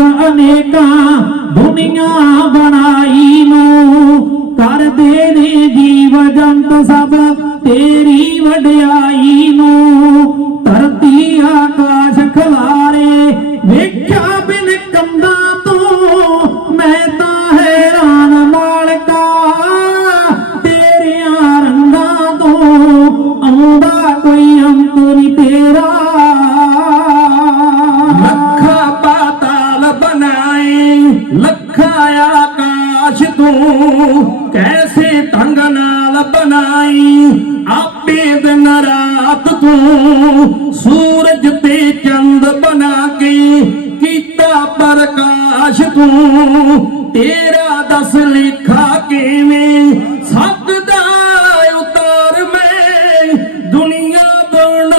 ਰੰਗ ਅਨੇਕਾਂ ਦੁਨੀਆ ਬਣਾਈ ਨੂੰ ਕਰਦੇ ਨੇ ਜੀਵ ਜੰਤ ਸਭ ਤੇਰੀ ਵਡਿਆਈ ਨੂੰ। ਤੂੰ ਕੈਸੇ ਢੰਗ ਨਾਲ ਬਣਾਈ? ਆਪੇ ਦਿਨ ਰਾਤ ਤੂੰ ਸੂਰਜ ਤੇ ਚੰਦ ਬਣਾ ਕੇ ਕੀਤਾ ਪ੍ਰਕਾਸ਼ ਤੂੰ। ਤੇਰਾ ਦਸ ਲਿਖਾ ਕਿਵੇਂ ਸਕਦਾ ਉਤਾਰ ਮੈਂ? ਦੁਨੀਆ ਬਣਾਉਣ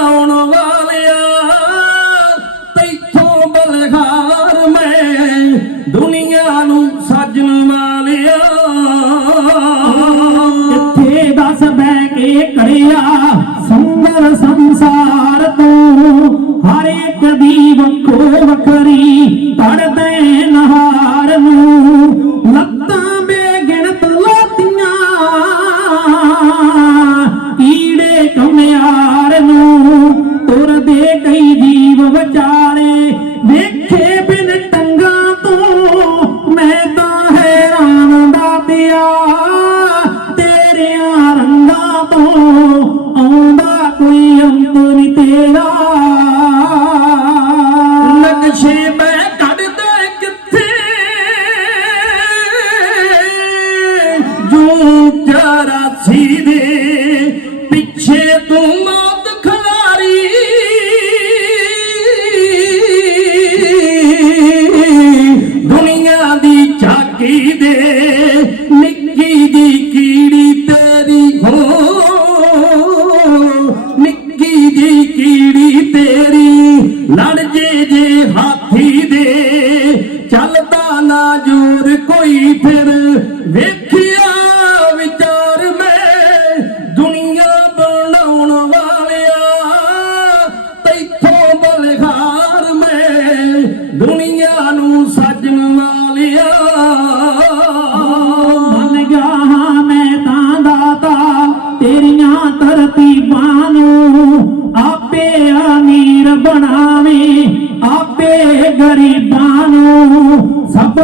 hoje ਜੇ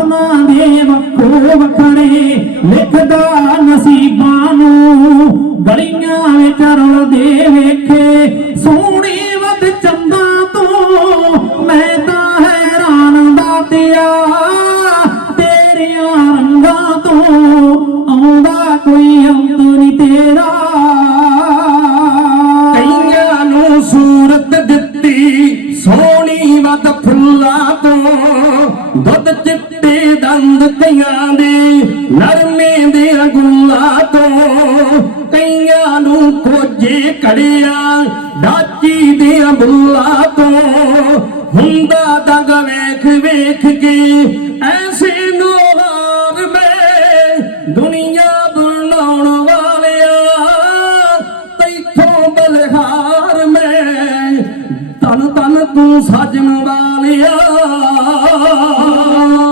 ਨੂੰ ਦੇ ਵੱਖੋ ਵੱਖਰੇ ਲਿਖਦਾ ਨਸੀਬਾਂ ਨੂੰ ਗਲੀਆਂ ਵਿੱਚ ਰੁਲਦੇ ਵੇਖੇ। ਸੋਹਣੀ ਵਧ ਚੰਦਾ ਤੋਂ, ਮੈਂ ਤਾਂ ਹੈਰਾਨ ਦਾਤਿਆ ਤੇਰਿਆਂ ਰੰਗਾਂ ਸੂਰਤ ਦਿੱਤੀ, ਸੋਹਣੀ ਵੱਧ ਫੁੱਲਾਂ ਤੋਂ। ਦੁੱਧ ਚਿੱਟੇ ਦੰਦ ਕਈਆਂ ਦੇ, ਨਰਮੇ ਦੇ ਗੁੱਲਾਂ ਤੋਂ। ਕਈਆਂ ਨੂੰ ਖੋਜੇ ਕੜਿਆ, ਡਾਚੀ ਦੇ ਬੁੱਲਾਂ ਤੋਂ। ਹੁੰਦਾ ਦਗ ਵੇਖ ਵੇਖ ਕੇ ਐਸੇ ਤੂੰ ਸਾਜਣ ਵਾਲਿਆ।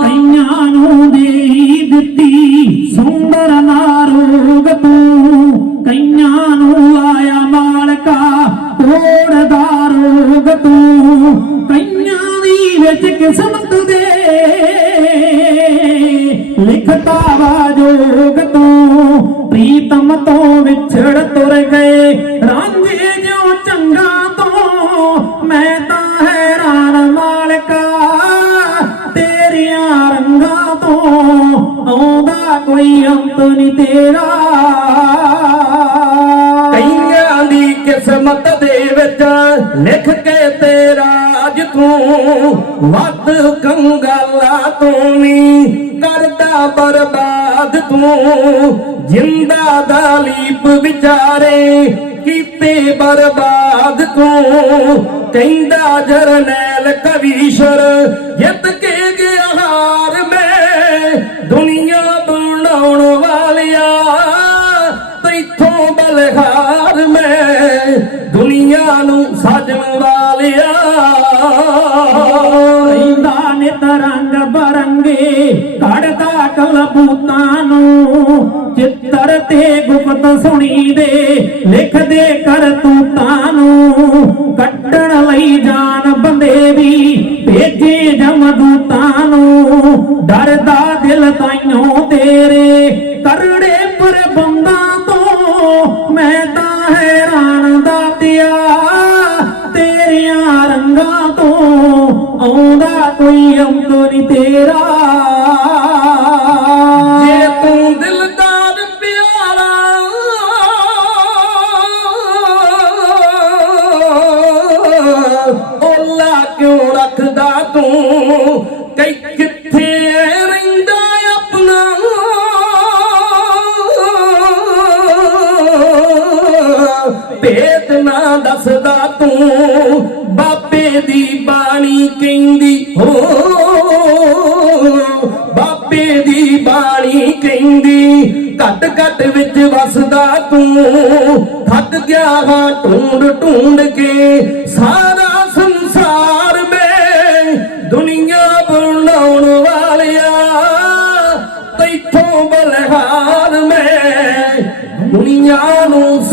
ਕਈਆਂ ਨੂੰ ਦੇਈ ਦਿੱਤੀ, ਸੁੰਦਰ ਨਾਰੋਗ ਤੂੰ। ਕਈਆਂ ਨੂੰ ਆਇਆ ਮਾਲਕਾ ਕੋੜਦਾ ਰੋਗ ਤੂੰ। ਕਈਆਂ ਦੀ ਵਿੱਚ ਕਿਸਮਤ ਦੇ ਲਿਖਤਾ ਵਾਜੋਗ ਤੂੰ। ਪ੍ਰੀਤਮ ਤੋਂ ਵਿਛੜ ਕੋਈ ਅੰਤ ਨਹੀਂ ਤੇਰਾ। ਕਈਆਂ ਦੀ ਕਿਸਮਤ ਦੇ ਵਿੱਚ ਲਿਖ ਕੇ ਤੇਰਾ ਅੱਜ ਤੂੰ। ਵੱਧ ਕੰਗਾਲਾ ਤੂੰ ਨੀ ਕਰਦਾ ਬਰਬਾਦ ਤੂੰ। ਜਿੰਦਾ ਦਾ ਲੀਪ ਵਿਚਾਰੇ ਕੀਤੇ ਬਰਬਾਦ ਤੂੰ। ਕਹਿੰਦਾ ਜਰਨੈਲ ਕਵੀਸ਼ਰ ਜਿੱਤ ਕੇ ਗਿਆ ਹਾਰ ਮੈਂ। ਦੁਨੀਆ ਦੁਨੀਆ ਨੂੰ ਸਾਜਣ ਵਾਲਿਆ ਰਹਿੰਦਾ ਤੇ ਗੁਪਤ ਸੁਣੀ ਦੇ ਲਿਖਦੇ ਕਰਤੂਤਾਂ ਨੂੰ। ਕੱਟਣ ਲਈ ਜਾਨ ਬੰਦੇ ਵੀ ਭੇਜੇ ਜਮਦੂਤਾਂ ਨੂੰ। ਡਰਦਾ ਦਿਲ ਤਾਈਓ ਤੇਰੇ, ਕਰੜੇ ਪਰ ਤੋਂ ਕੋਈ ਅੰਤ ਤੇਰਾ। ਜੇ ਤੂੰ ਦਿਲਦਾਰ ਪਿਆਰਾ ਓਲਾ ਕਿਉਂ ਰੱਖਦਾ ਤੂੰ? ਕਈ ਕਿੱਥੇ ਰਹਿੰਦਾ ਆਪਣਾ? ਭੇਤ ਨਾ ਦੱਸਦਾ ਤੂੰ, ਬਾਬੇ ਦੀ ਬਾਣੀ ਕਹਿੰਦੀ ਹੋ। ਬਾਬੇ ਦੀ ਬਾਣੀ ਕਹਿੰਦੀ, ਘਟ ਘਟ ਵਿੱਚ ਵਸਦਾ ਤੂੰ। ਥੱਕ ਗਿਆ ਹਾਂ ਢੂੰਡ ਢੂੰਡ ਕੇ, ਸਾਰਾ ਸੰਸਾਰ ਮੈਂ ਦੁਨੀਆ ਬਣਾਉਣ ਵਾਲਿਆ। ਤੈਥੋਂ ਬਲਹਾਰ ਮੈਂ ਦੁਨੀਆ ਨੂੰ